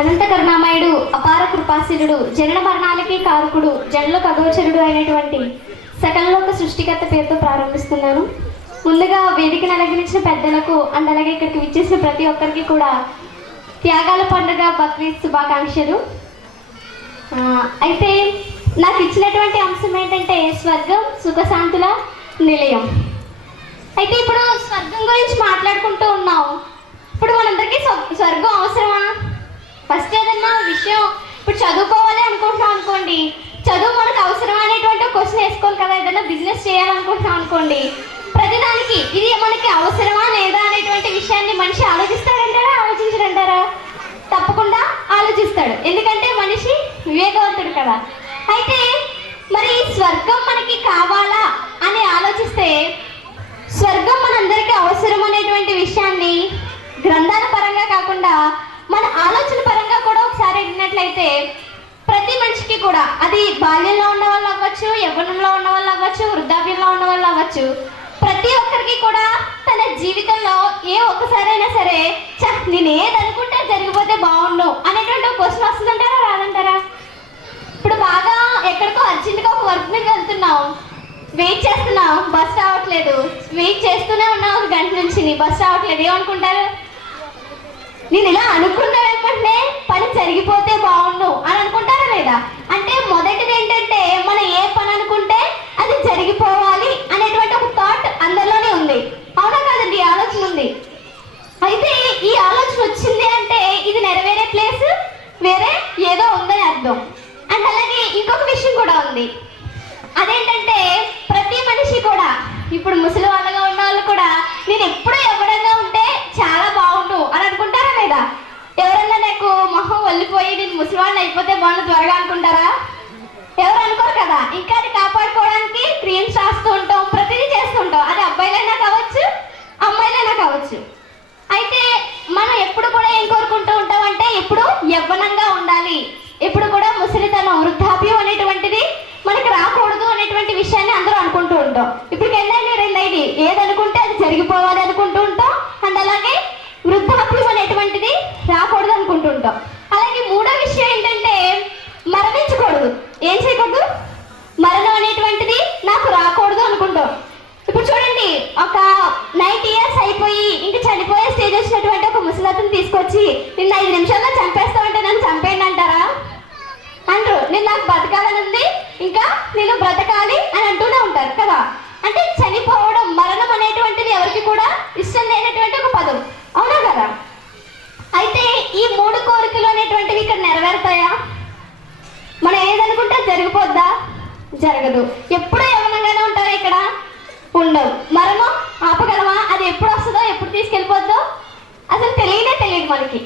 అనంత కరుణామయుడు, అపార కృపాశీలుడు, జనన మరణాలకి కారకుడు, జనులకు అగోచరుడు అయినటువంటి సకలలోక సృష్టికర్త పేరుతో ప్రారంభిస్తున్నాను. ముందుగా వేదికను అలంకరించిన పెద్దలకు అండ్ అలాగే ఇక్కడికి విచ్చేసిన ప్రతి ఒక్కరికి కూడా త్యాగాల పండుగ బక్రీద్ శుభాకాంక్షలు. అయితే నాకు ఇచ్చినటువంటి అంశం ఏంటంటే స్వర్గం సుఖశాంతుల నిలయం. అయితే ఇప్పుడు స్వర్గం గురించి మాట్లాడుకుంటూ ఉన్నాం. ఇప్పుడు మనందరికీ స్వర్గం అవసరమా? ఫస్ట్ ఏదన్నా విషయం ఇప్పుడు చదువుకోవాలి అనుకుంటున్నాం అనుకోండి, చదువు మనకు అవసరం అనేటువంటి క్వశ్చన్ వేసుకోవాలి కదా. ఏదైనా బిజినెస్ చేయాలనుకుంటున్నాం అనుకోండి, ప్రతిదానికి ఇది మనకి అవసరమా లేదా అనేటువంటి విషయాన్ని మనిషి ఆలోచిస్తాడంటారా ఆలోచించడంటారా? తప్పకుండా ఆలోచిస్తాడు, ఎందుకంటే మనిషి వివేకవంతుడు కదా. అయితే మరి స్వర్గం మనకి కావాలా అని ఆలోచిస్తే స్వర్గం మనందరికీ అవసరం అనేటువంటి విషయాన్ని గ్రంథాల పరంగా కాకుండా మన ఆలోచన పరంగా కూడా ఒకసారి అడిగినట్లయితే ప్రతి మనిషికి కూడా, అది బాల్యంలో ఉన్న వాళ్ళు అవ్వచ్చు, యవ్వనంలో ఉన్న వాళ్ళు అవ్వచ్చు, వృద్ధాప్యంలో ఉన్న వాళ్ళు అవ్వచ్చు, ప్రతి ఒక్కరికి కూడా తన జీవితంలో ఏ ఒక్కసారైనా సరే నేను ఏదనుకుంటే జరిగిపోతే బాగుండు అనేటువంటి ఒక క్వశ్చన్ వస్తుందంటారా రాదంటారా? ఇప్పుడు బాగా ఎక్కడికో అర్జెంట్గా ఒక వర్క్ మీద వెళ్తున్నాం, వెయిట్ చేస్తున్నాం, బస్ రావట్లేదు, వెయిట్ చేస్తూనే ఉన్నాం ఒక గంట నుంచి, బస్ రావట్లేదు, ఏమనుకుంటారు? నేను ఇలా అనుకున్న వెంటనే పని జరిగిపోతే బాగుండు అని అనుకుంటారా లేదా? అంటే మొదటిది ఏంటంటే మనం ఏ పని అనుకుంటే అది జరిగిపోవాలి అనేటువంటి ఒక థాట్ అందరిలోనే ఉంది, అవునా కాదండి? ఆలోచన ఉంది. అయితే ఈ ఆలోచన వచ్చింది అంటే ఇది నెరవేరే ప్లేస్ వేరే ఏదో ఉందని అర్థం. అండ్ అలాగే ఇంకొక విషయం కూడా ఉంది, అదేంటంటే ప్రతి మనిషి కూడా, ఇప్పుడు ముసలి వాళ్ళగా ఉన్న వాళ్ళు కూడా నేను ఎప్పుడూ ఎవరంగా ఉంటే చాలా బాగుండు అని అనుకుంటారా లేదా? ఎవరన్నా నాకు మొహం వల్లిపోయి నేను ముసలివాడిని అయిపోతే బాగుండు త్వరగా అనుకుంటారా? ఎవరు అనుకోరు కదా. ఇంకా అది కాపాడుకోవడానికి క్రీమ్స్ రాస్తూ ఉంటాం, ప్రతిదీ చేస్తుంటాం, అది అబ్బాయిలైనా కావచ్చు అమ్మాయిలైనా కావచ్చు. అయితే మనం ఎప్పుడు కూడా ఏం కోరుకుంటూ ఉంటామంటే ఎప్పుడు యవ్వనంగా ఉండాలి, ఎప్పుడు కూడా ముసలితనం వృద్ధాప్యం అనేటువంటిది మనకి రాకూడదు అనేటువంటి విషయాన్ని అందరూ అనుకుంటూ ఉంటాం. ఇప్పుడు రెండైంది ఏదనుకుంటే అది జరిగిపోవాలి అనుకుంటూ ఉంటాం, అండ్ అలాగే వృద్ధాప్యం అనేటువంటిది రాకూడదు అనుకుంటూ ఉంటాం. అలాగే మూడో విషయం ఏంటంటే మరణించకూడదు. ఏం చేయకూడదు? మరణం అనేటువంటిది నాకు రాకూడదు అనుకుంటాం. ఇప్పుడు చూడండి, ఒక 90 years అయిపోయి ఇంక చనిపోయే స్టేజ్ వచ్చినటువంటి ఒక ముసలతను తీసుకొచ్చి నిన్న 5 నిమిషాల్లో చంపేస్తామంటే నన్ను చంపేయండి అంటారా? అంటారు. నేను నాకు బ్రతకాలని ఉంది, ఇంకా నేను బ్రతకాలి అని అంటూనే ఉంటారు కదా. అంటే చనిపోవడం, మరణం అనేటువంటిది ఎవరికి కూడా ఇష్టం లేనటువంటి ఒక పదం, అవునా కదా? అయితే ఈ 3 కోరికలు అనేటువంటివి ఇక్కడ నెరవేరుతాయా? మనం ఏదనుకుంటే జరిగిపోద్దా? జరగదు. ఎప్పుడూ యవ్వనంగానే ఉంటారా? ఇక్కడ ఉండవు. మరణం ఆపగలమా? అది ఎప్పుడు వస్తుందో ఎప్పుడు తీసుకెళ్ళిపోద్దో అసలు తెలియదు మనకి.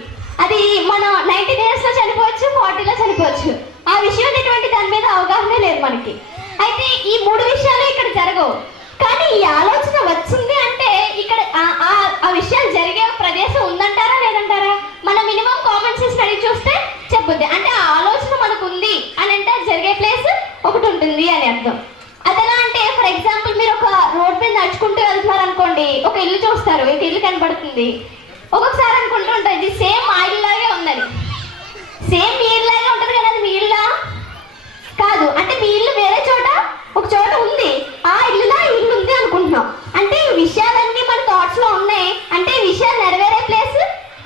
అది మనం 90 years చనిపోవచ్చు, 40లో చనిపోవచ్చు. ఆ విషయం అనేటువంటి దాని మీద అవగాహన లేదు మనకి. అయితే ఈ 3 విషయాలు ఇక్కడ జరగవు. కానీ ఈ ఆలోచన వచ్చింది అంటే ఇక్కడ ఆ విషయాలు జరిగే ప్రదేశం ఉందంటారా లేదంటారా? మనం మినిమం కామన్ సెన్స్ అడిగి చూస్తే చెప్పుద్ది. అంటే ఆ ఆలోచన మనకు ఉంది అని అంటే జరిగే ప్లేస్ ఒకటి ఉంటుంది అని అర్థం. అదెలా అంటే ఫర్ ఎగ్జాంపుల్ మీరు ఒక రోడ్ మీద నడుచుకుంటూ వెళ్తున్నారు అనుకోండి, ఒక ఇల్లు చూస్తారు, ఒక ఇల్లు కనబడుతుంది. ఒక్కొక్కసారి అనుకుంటూ ఉంటాయి ఇది సేమ్ మా ఇల్లులాగే ఉందని. సేమ్ మీ ఇల్లులాగే ఉంటుంది కదా, అది మీ ఇల్లా కాదు. అంటే మీ ఇల్లు వేరే చోట ఒక చోట ఉంది, ఆ ఇల్లులా ఇల్లు ఉంది అనుకుంటున్నాం. అంటే ఈ విషయాలన్నీ మన థాట్స్ లో ఉన్నాయి, అంటే ఈ విషయాలు నెరవేరే ప్లేస్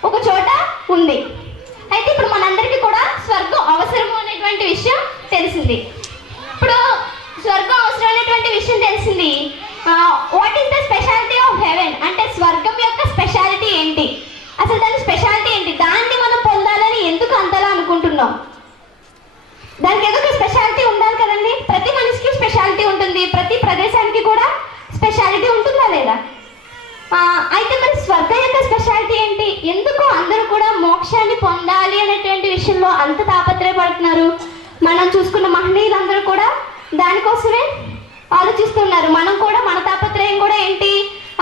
ఒక చోట ఉంది. అయితే ఇప్పుడు మనందరికీ కూడా స్వర్గం అవసరము అనేటువంటి విషయం తెలిసింది. ఇప్పుడు స్వర్గం అవసరం అనేటువంటి విషయం తెలిసింది. What is the speciality of haven? అంటే స్వర్గం యొక్క స్పెషాలిటీ ఏంటి? అసలు దాని స్పెషాలిటీ ఏంటి? దాన్ని మనం పొందాలని ఎందుకు అంతలా అనుకుంటున్నాం? దానికి ఏదో ఒక స్పెషాలిటీ ఉండాలి కదండి. ప్రతి మనిషికి స్పెషాలిటీ ఉంటుంది, ప్రతి ప్రదేశానికి కూడా స్పెషాలిటీ ఉంటుందా లేదా? అయితే మరి స్వర్గం యొక్క స్పెషాలిటీ ఏంటి? ఎందుకు అందరూ కూడా మోక్షాన్ని పొందాలి అనేటువంటి విషయంలో అంత తాపత్రయపడుతున్నారు? మనం చూసుకున్న మహనీయులందరూ కూడా దానికోసమే ఆలోచిస్తున్నారు. మనం కూడా మన తాపత్రయం కూడా ఏంటి?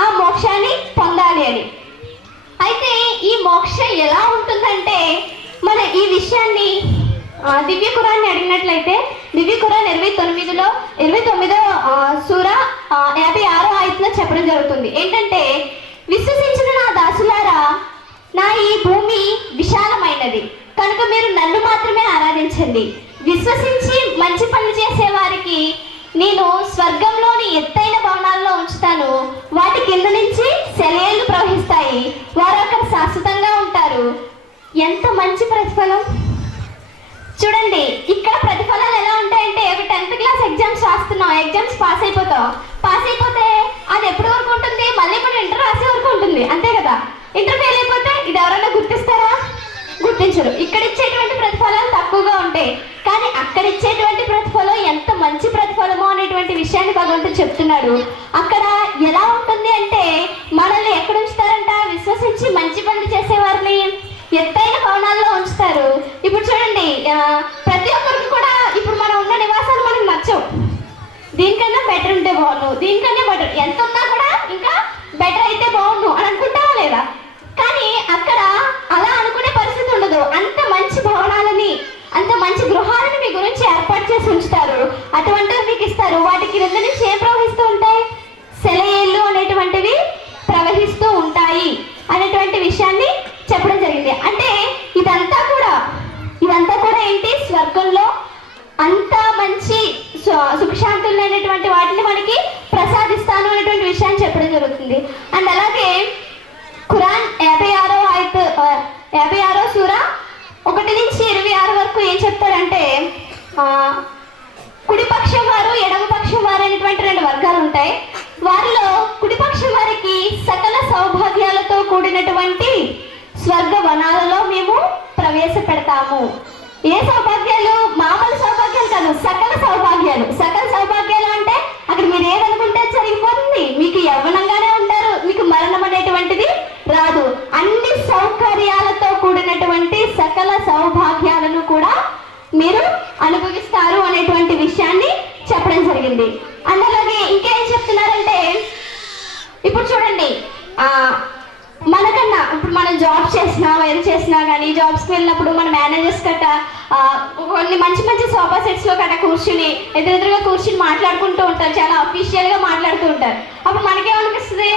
ఆ మోక్షాన్ని పొందాలి అని. అయితే ఈ మోక్షం ఎలా ఉంటుందంటే మన ఈ విషయాన్ని దివ్య ఖురాన్ని అడిగినట్లయితే దివ్య ఖురాన్ 29వ సూర 56వ ఆయతలో చెప్పడం జరుగుతుంది. ఏంటంటే విశ్వసించిన నా దాసులారా, నా ఈ భూమి విశాలమైనది కనుక మీరు నన్ను మాత్రమే ఆరాధించండి. విశ్వసించి మంచి పనులు చేసే వారికి నేను స్వర్గంలోని ఎత్తైన భవనాల్లో ఉంచుతాను. వాటి కింద నుంచి సెలయేళ్లు ప్రవహిస్తాయి. వారు అక్కడ శాశ్వతంగా ఉంటారు. ఎంత మంచి ప్రతిఫలం చూడండి. ఇక్కడ ప్రతిఫలాలు ఎలా ఉంటాయంటే, ఒక 10th క్లాస్ ఎగ్జామ్స్ రాస్తున్నాం, ఎగ్జామ్స్ పాస్ అయిపోతే అది ఎప్పటి వరకు ఉంటుంది? మళ్ళీ మనం ఇంటర్ రాసే వరకు ఉంటుంది, అంతే కదా. ఇంటర్ ఫెయిల్ అయిపోతే ఇది ఎవరైనా గుర్తిస్తారా? గుర్తించరు. ఇక్కడ ఇచ్చేటువంటి ప్రతిఫలాలు తక్కువగా ఉంటాయి, కానీ అక్కడ ఇచ్చేటువంటి ప్రతిఫలం ఎంత మంచి ప్రతిఫలమో అనేటువంటి విషయాన్ని భగవంతుడు చెప్తున్నాడు. అక్కడ ఎలా ఉంటుంది అంటే, మనల్ని ఎక్కడ ఉంచుతారంట? విశ్వసించి మంచి పనులు చేసేవారిని ఎత్తైన భవనాల్లో ఉంచుతారు. ఇప్పుడు చూడండి, ప్రతి ఒక్కరికి కూడా ఇప్పుడు మనం ఉన్న నివాసాలు మనకు నచ్చవు. దీనికన్నా బెటర్ ఉంటే బాగుండు, దీనికన్నా బెటర్, ఎంత ఉన్నా కూడా ఇంకా బెటర్ అయితే బాగుండు అని అనుకుంటావా లేదా? కానీ అక్కడ అలా అనుకునే పరిస్థితి ఉండదు. అంత మంచి భవనాలని, అంత మంచి గృహాలను మీ గురించి ఏర్పాటు చేసి ఉంచుతారు. అటువంటివి మీకు ఇస్తారు. వాటికి కింద నుంచి ఏం ప్రవహిస్తూ ఉంటాయి? సెలయేళ్ళు అనేటువంటివి ప్రవహిస్తూ ఉంటాయి అనేటువంటి విషయాన్ని చెప్పడం జరిగింది. అంటే ఇదంతా కూడా ఏంటి? స్వర్గంలో అంత మంచి సుఖశాంతులు అనేటువంటి వాటిని మనకి ప్రసాదిస్తాను అనేటువంటి విషయాన్ని చెప్పడం జరుగుతుంది. అండ్ అలాగే ఖురాన్ 56వ సూర 1 నుంచి 26 వరకు ఏం చెప్తాడంటే, కుడిపక్షం వారు, ఎడమ పక్షం వారు అనేటువంటి 2 వర్గాలు ఉంటాయి. వారిలో కుడిపక్షం వారికి సకల సౌభాగ్యాలతో కూడినటువంటి స్వర్గ వనాలలో మేము ప్రవేశపెడతాము. ఏ సౌభాగ్యాలు? మామూలు సౌభాగ్యాలు కాదు, సకల సౌభాగ్యాలు. సకల సౌభాగ్యాలు అంటే అక్కడ మీరు ఏదనుకుంటే జరిగిపోతుంది. మీకు యవ్వనంగానే ఉంటారు, మీకు మరణం అనేటువంటిది రాదు. అన్ని సౌకర్యాలతో కూడినటువంటి సకల సౌభాగ్యాలను కూడా మీరు అనుభవిస్తారు అనేటువంటి విషయాన్ని చెప్పడం జరిగింది. అండ్ అలాగే ఇంకేం చెప్తున్నారంటే, ఇప్పుడు చూడండి, మనకన్నా ఇప్పుడు మనం జాబ్ చేసినా ఏది చేసినా కానీ జాబ్స్కి వెళ్ళినప్పుడు మన మేనేజర్స్ గట్ట కొన్ని మంచి మంచి సోఫా సెట్స్లో గట్ట కూర్చుని ఎదురెదురుగా కూర్చుని మాట్లాడుకుంటూ ఉంటారు, చాలా అఫీషియల్గా మాట్లాడుతూ ఉంటారు. అప్పుడు మనకేమనిపిస్తుంది?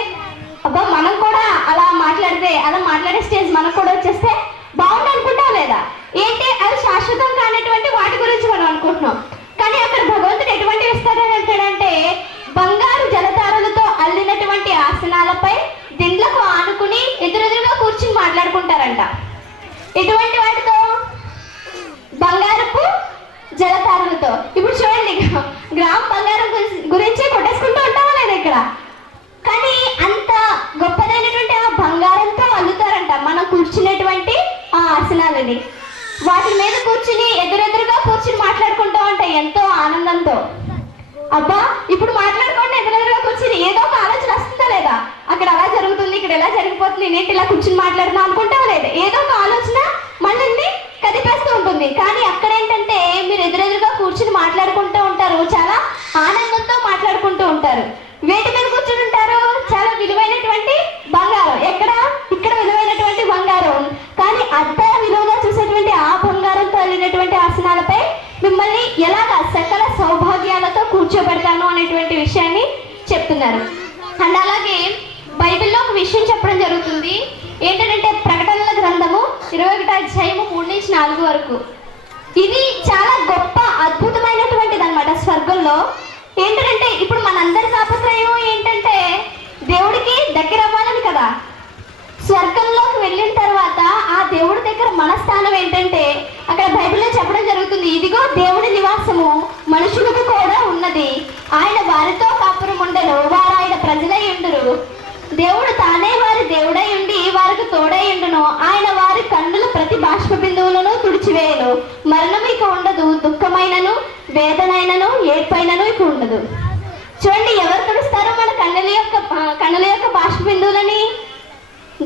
అబ్బా, మనం కూడా అలా మాట్లాడే స్టేజ్ మనకు కూడా వచ్చేస్తే బాగుంది అనుకుంటాం లేదా? ఏంటి అది శాశ్వతం కానటువంటి వాటి గురించి మనం అనుకుంటున్నాం. కానీ అక్కడ భగవంతుడు ఎటువంటి ఇస్తాడని అంటాడంటే, బంగారు జలతారలతో అల్లినటువంటి ఆసనాలపై దిండ్లకు ఆనుకుని ఎదురెదురుగా కూర్చుని మాట్లాడుకుంటారంట. ఎటువంటి వాటితో? బంగారపు జలతారలతో. ఇప్పుడు చూడండి, గ్రామ్ బంగారం గురించి కొట్టేసుకుంటూ ఉంటామా లేదా ఇక్కడ? కానీ అంత గొప్పదైనటువంటి ఆ బంగారంతో అల్లుతారంట మనం కూర్చునేటువంటి ఆ ఆసనాలని. వాటి మీద కూర్చుని ఎదురెదురుగా కూర్చుని మాట్లాడుకుంటూ ఉంటాయి ఎంతో ఆనందంతో. అబ్బా, ఇప్పుడు మాట్లాడుకోండి, ఎదురెదురుగా కూర్చుని ఏదో ఒక ఆలోచన వస్తుందా లేదా? అక్కడ అలా జరుగుతుంది, ఇక్కడ ఎలా జరిగిపోతుంది, నేటి ఇలా కూర్చుని మాట్లాడుతున్నా అనుకుంటావా లేదా? ఏదో ఒక ఆలోచన మనల్ని కదిపేస్తూ ఉంటుంది. కానీ అక్కడ ఏంటంటే, మీరు ఎదురెదురుగా కూర్చుని మాట్లాడుకుంటూ ఉంటారు, చాలా ఆనందంతో మాట్లాడుకుంటూ ఉంటారు. వేటి మీద కూర్చుని ఉంటారు? చాలా విలువైనటువంటి బంగారం. ఇక్కడ విలువైనటువంటి బంగారం. కానీ అంత విలువగా చూసేటువంటి ఆ బంగారంతో వెళ్ళినటువంటి ఆసనాలపై మిమ్మల్ని ఎలాగా సకల సౌభాగ్యాలతో కూర్చోబెడతాను అనేటువంటి విషయాన్ని చెప్తున్నారు. అండ్ అలాగే బైబిల్లో ఒక విషయం చెప్పడం జరుగుతుంది. ఏంటంటే, ప్రకటనల గ్రంథము 21వ అధ్యాయము 3 నుంచి 4 వరకు. ఇది చాలా గొప్ప అద్భుతమైనటువంటిది అనమాట. స్వర్గంలో ఏంటంటే, ఇప్పుడు మనందరి తాపత్రయం ఏంటంటే దేవుడికి దగ్గర అవ్వాలని కదా. స్వర్గంలోకి వెళ్ళిన తర్వాత ఆ దేవుడి దగ్గర మన స్థానం ఏంటంటే, అక్కడ బైబిల్లో చెప్పడం జరుగుతుంది, ఇదిగో దేవుడి నివాసము మనుషులకు కూడా ఉన్నది, ఆయన వారితో కాపురం ఉండను, వారు ఆయన ప్రజలై ఉండురు, దేవుడు తానే వారి దేవుడై ఉండి వారికి తోడై ఉండును, ఆయన వారి కన్నుల ప్రతి బాష్ప బిందువులను తుడిచివేయను, మరణం ఇక ఉండదు, దుఃఖమైనను వేదనైనను ఏడ్పైనను ఇక ఉండదు. చూడండి, ఎవరు తుడుస్తారు మన కన్నుల యొక్క బాష్ప బిందువులని?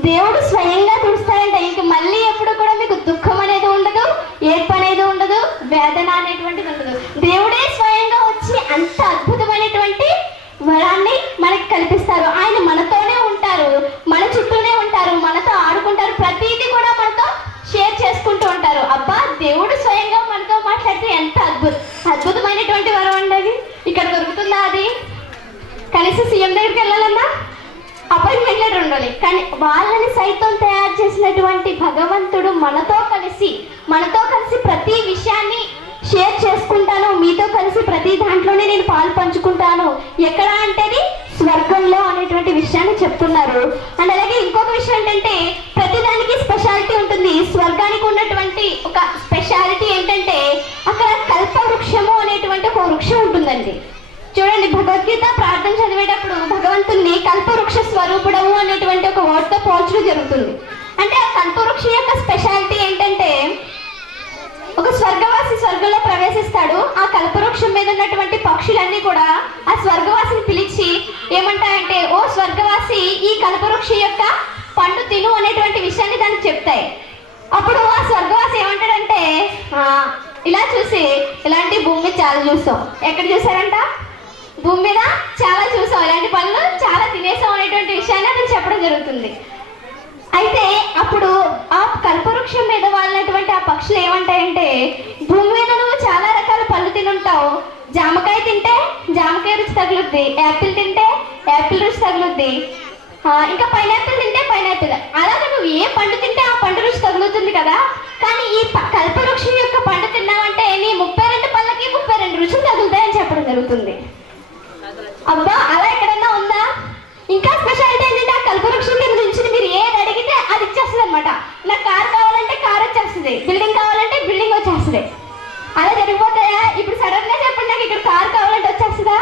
దేవుడు స్వయంగా తుడుస్తాడంట. ఇంక మళ్ళీ ఎప్పుడు కూడా మీకు దుఃఖం అనేది ఉండదు, ఏడ్పు అనేది ఉండదు, వేదన అనేటువంటిది ఉండదు. దేవుడే స్వయంగా వచ్చి అంత అద్భుతమైనటువంటి వరాన్ని మనకి కల్పిస్తారు. ఆయన మనతోనే ఉంటారు, మన చుట్టూనే ఉంటారు, మనతో ఆడుకుంటారు, ప్రతిదీ కూడా మనతో షేర్ చేసుకుంటూ ఉంటారు. అబ్బా, దేవుడు స్వయంగా మనతో మాట్లాడితే ఎంత అద్భుతమైనటువంటి వరం ఉండేది. ఇక్కడ దొరుకుతుందా అది? కనీసం సీఎం దగ్గరికి వెళ్ళాలన్నా అపాయింట్మెంట్ లెటర్ ఉండాలి. కానీ వాళ్ళని సైతం తయారు చేసినటువంటి భగవంతుడు మనతో కలిసి మనతో కలిసి ప్రతి విషయాన్ని షేర్ చేసుకుంటాను, మీతో కలిసి ప్రతి దాంట్లోనే నేను పాలు పంచుకుంటాను. ఎక్కడ అంటేది స్వర్గంలో అనేటువంటి విషయాన్ని చెప్తున్నారు. అండ్ అలాగే ఇంకొక విషయం ఏంటంటే ప్రతి దానికి స్పెషాలిటీ ఉంటుంది. స్వర్గానికి ఉన్నటువంటి ఒక స్పెషాలిటీ ఏంటంటే అక్కడ కల్పవృక్షము అనేటువంటి ఒక వృక్షం ఉంటుందండి. చూడండి, భగవద్గీత ప్రార్థన చదివేటప్పుడు భగవంతుణ్ణి కల్పవృక్ష స్వరూపుడము అనేటువంటి ఒక వర్డ్తో పోల్చడం జరుగుతుంది. అంటే ఆ కల్పవృక్షం యొక్క స్పెషాలిటీ ఏంటంటే ఒక స్వర్గవాసి స్వర్గంలో ప్రవేశిస్తాడు. ఆ కల్పవృక్షం మీద ఉన్నటువంటి పక్షులన్నీ కూడా ఆ స్వర్గవాసిని పిలిచి ఏమంటాయంటే, ఓ స్వర్గవాసి, ఈ కల్పవృక్షం యొక్క పండు తిను అనేటువంటి విషయాన్ని దానికి చెప్తాయి. అప్పుడు ఆ స్వర్గవాసి ఏమంటాడంటే, ఇలా చూసి, ఇలాంటి భూమి మీద చాలా చూసాం. ఎక్కడ చూసారంట? భూమి మీద చాలా చూసాం, ఇలాంటి పనులు చాలా తినేసాం అనేటువంటి విషయాన్ని అతను చెప్పడం జరుగుతుంది. అయితే అప్పుడు ఆ కల్పవృక్షం మీద వాళ్ళటువంటి ఆ పక్షులు ఏమంటాయంటే, భూమి మీద నువ్వు చాలా రకాల పళ్ళు తినుంటావు. జామకాయ తింటే జామకాయ రుచి తగులుద్ది, యాపిల్ తింటే యాపిల్ రుచి తగులుద్ది, ఇంకా పైనాపిల్ తింటే పైనాపిల్, అలాగే నువ్వు ఏ పండు తింటే ఆ పండు రుచి తగులుతుంది కదా. కానీ ఈ కల్పవృక్షం యొక్క పండు తిన్నావంటే నీ 32 పళ్ళకి 32 రుచులు తగులుతాయని చెప్పడం జరుగుతుంది. అబ్బా, అలా ఎక్కడన్నా ఉందా? ఇంకా స్పెషాలిటీ ఏంటంటే ఆ కల్పవృక్షం మీద నుంచి మీరు ఏది అడిగితే అది ఇచ్చేస్తుంది అనమాట. నాకు కార్ కావాలంటే కార్ వచ్చేస్తుంది, బిల్డింగ్ కావాలంటే బిల్డింగ్ వచ్చేస్తుంది. అలా జరిగిపోతాయా? ఇప్పుడు సడన్ గా చెప్పండి, నాకు ఇక్కడ కార్ కావాలంటే వచ్చేస్తుందా?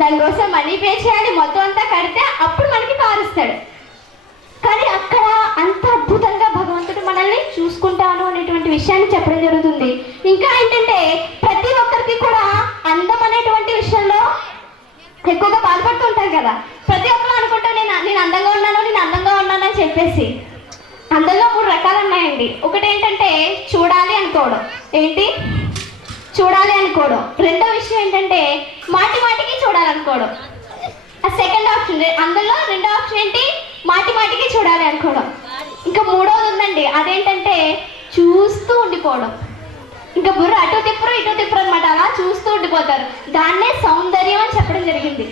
దానికోసం మనీ పే చేయాలి, మొత్తం అంతా కడితే అప్పుడు మనకి కార్ ఇస్తాడు. కానీ అక్కడ అంత అద్భుతంగా భగవంతుడు మనల్ని చూసుకుంటాను అనేటువంటి విషయాన్ని చెప్పడం జరుగుతుంది. ఇంకా ఏంటంటే ప్రతి ఒక్కరికి కూడా అందం అనేటువంటి విషయంలో ఎక్కువగా బాధపడుతూ ఉంటాం కదా. ప్రతి ఒక్కరు అనుకుంటాం, నేను అందంగా ఉన్నాను అని చెప్పేసి. అందంలో 3 రకాలు ఉన్నాయండి. ఒకటి ఏంటంటే చూడాలి అనుకోవడం. ఏంటి? చూడాలి అనుకోవడం. రెండో విషయం ఏంటంటే మాటికి చూడాలనుకోవడం. ఆ సెకండ్ ఆప్షన్. అందులో రెండో ఆప్షన్ ఏంటి? మాటికి చూడాలి అనుకోవడం. ఇంకా మూడోది ఉందండి, అదేంటంటే చూస్తూ ఉండిపోవడం. ఇంకా బుర్ర అటు తిప్పరు అనమాట, అలా చూస్తూ ఉండిపోతారు. దాన్నే సౌందర్యం అని చెప్పడం జరిగింది.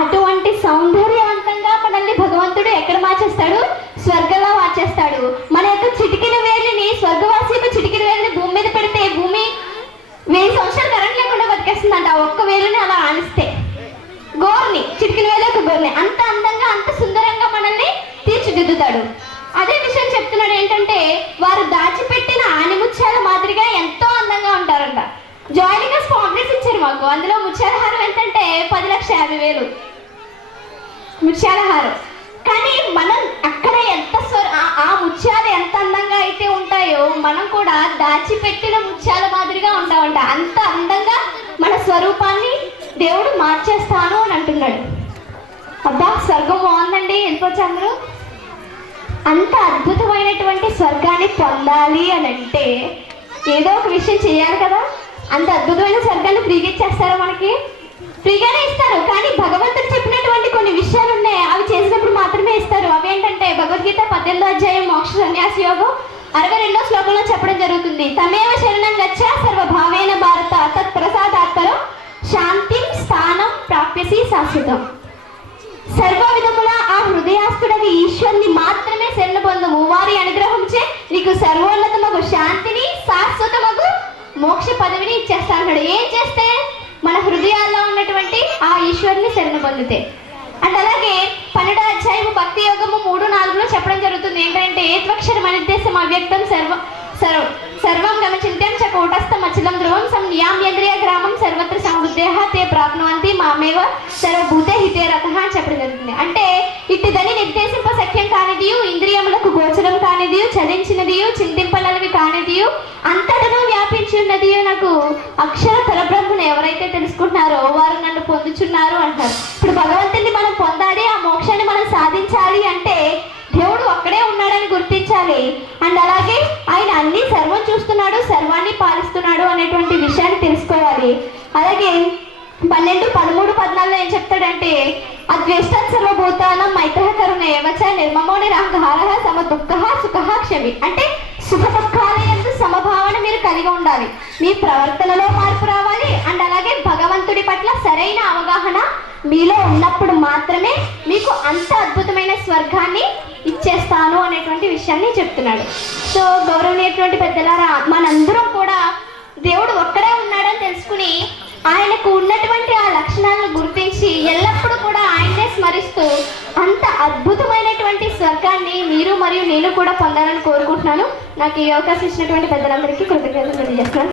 అటువంటి సౌందర్యవంతంగా మనల్ని భగవంతుడు ఎక్కడ మార్చేస్తాడు? స్వర్గంలో మార్చేస్తాడు. మన యొక్క చిటికిన వేలిని, స్వర్గవాసి యొక్క చిటికిన వేలిని భూమి మీద పెడితే భూమి 1000 సంవత్సరాలు కరెంట్ లేకుండా బతికేస్తుందంట. ఒక్క వేలుని అలా ఆనిస్తే, గోర్ని, చిటికిన వేలు యొక్క గోర్ని అంత అందంగా అంత సుందరంగా మనల్ని తీర్చిదిద్దుతాడు. అదే విషయం చెప్తున్నాడు ఏంటంటే వారు దాచిపెట్టిన ఆనిముత్యాల మాదిరిగా ఎంతో అందంగా ఉంటారంట. జాయినింగ్ స్పాన్సర్స్ ఇచ్చారు మాకు. అందులో ముత్యాల హారం ఎంతంటే 10,50,000 ముత్యాల హారం. కానీ మనం అక్కడ ఎంత ఆ ముత్యాలు ఎంత అందంగా అయితే ఉంటాయో మనం కూడా దాచిపెట్టిన ముత్యాల మాదిరిగా ఉంటామంట. అంత అందంగా మన స్వరూపాన్ని దేవుడు మార్చేస్తాను అని అంటున్నాడు. అబ్బా, స్వర్గం బాగుందండి, వెళ్ళిపోవచ్చు అందరూ. అంత అద్భుతమైనటువంటి స్వర్గాన్ని పొందాలి అని అంటే ఏదో ఒక విషయం చేయాలి కదా. అంత అద్భుతమైన స్వర్గాన్ని ఫ్రీగా ఇచ్చేస్తారా? మనకి ఫ్రీగానే ఇస్తారు. కానీ భగవంతుడు చెప్పినటువంటి కొన్ని విషయాలు ఉన్నాయి, అవి చేసినప్పుడు మాత్రమే ఇస్తారు. అవి ఏంటంటే భగవద్గీత 18వ అధ్యాయం మోక్ష సన్యాస యోగం 62వ శ్లోకంలో చెప్పడం జరుగుతుంది. తమేవ శరణం గచ్చ సర్వభావేన భారత తత్ప్రసాదాత్పరం శాంతిం స్థానం ప్రాప్యసి శాశ్వతం. సర్వ విధముల ఆ హృదయాస్తుడని ఈశ్వరుని మాత్రమే శరణ పొందము. వారి అనుగ్రహంచే నీకు సర్వోన్నతమగు శాంతిని, శాశ్వతమగు మోక్ష పదవిని ఇచ్చేస్తాడు. ఏం చేస్తే? మన హృదయాల్లో ఉన్నటువంటి ఆ ఈశ్వరుని శరణ పొందితే. అండ్ అలాగే 12వ అధ్యాయము భక్తి యోగము 3-4లో చెప్పడం జరుగుతుంది. ఏంటంటే ఏత్వక్షరం అనిర్దేశం అవ్యక్తం సర్వం గమచింత్యం చ కూటస్థం అచలం ధ్రువం సంయామ్యంద్రియ గ్రామం సర్వత్ర సమృద్ధేహ తే ప్రాప్నువంతి మామేవ సర్వభూతే హితే రతః అని చెప్పడం జరుగుతుంది. అంటే ఇట్టిదని నిర్దేశింప సఖ్యం కానిదియు, ఇంద్రియములకు గోచరం కానిదియు, చలించినదియు, చింతింపలవి కానిదియు, అంతటను వ్యాపించి ఉన్నదియు నాకు అక్షర పరబ్రహ్మను ఎవరైతే తెలుసుకుంటున్నారో వారు నన్ను పొందుచున్నారు అంటారు. ఇప్పుడు భగవంతుని మనం పొందాలి, ఆ మోక్షాన్ని మనం సాధించాలి అంటే దేవుడు ఒక్కడే ఉన్నాడని గుర్తించాలి. అండ్ అలాగే ఆయన అన్ని సర్వం చూస్తున్నాడు, సర్వాన్ని పాలిస్తున్నాడు అనేటువంటి విషయాన్ని తెలుసుకోవాలి. అలాగే 12, 13, 14 ఏం చెప్తాడంటే అద్వేష్టం సర్వభూతానం మైత్రః కరుణ ఏవచ నిర్మమో నిరహంకారః సమ దుఃఖః సుఖః క్షమి. అంటే సుఖ దుఃఖాల యందు సమభావన మీరు కలిగి ఉండాలి. మీ ప్రవర్తనలో మార్పు రావాలి. అండ్ అలాగే భగవంతుడి పట్ల సరైన అవగాహన మీలో ఉన్నప్పుడు మాత్రమే మీకు అంత అద్భుతమైన స్వర్గాన్ని ఇచ్చేస్తారు. చేస్తాను అనేటువంటి విషయాన్ని చెప్తున్నాడు. సో గౌరవనీయటువంటి పెద్దలారా, మనందరం కూడా దేవుడు ఒక్కడే ఉన్నాడని తెలుసుకుని ఆయనకు ఉన్నటువంటి ఆ లక్షణాలను గుర్తించి ఎల్లప్పుడూ కూడా ఆయన్నే స్మరిస్తూ అంత అద్భుతమైనటువంటి స్వర్గాన్ని మీరు మరియు నేను కూడా పొందాలని కోరుకుంటున్నాను. నాకు ఈ అవకాశం ఇచ్చినటువంటి పెద్దలందరికీ కృతజ్ఞతలు తెలియజేస్తున్నాను.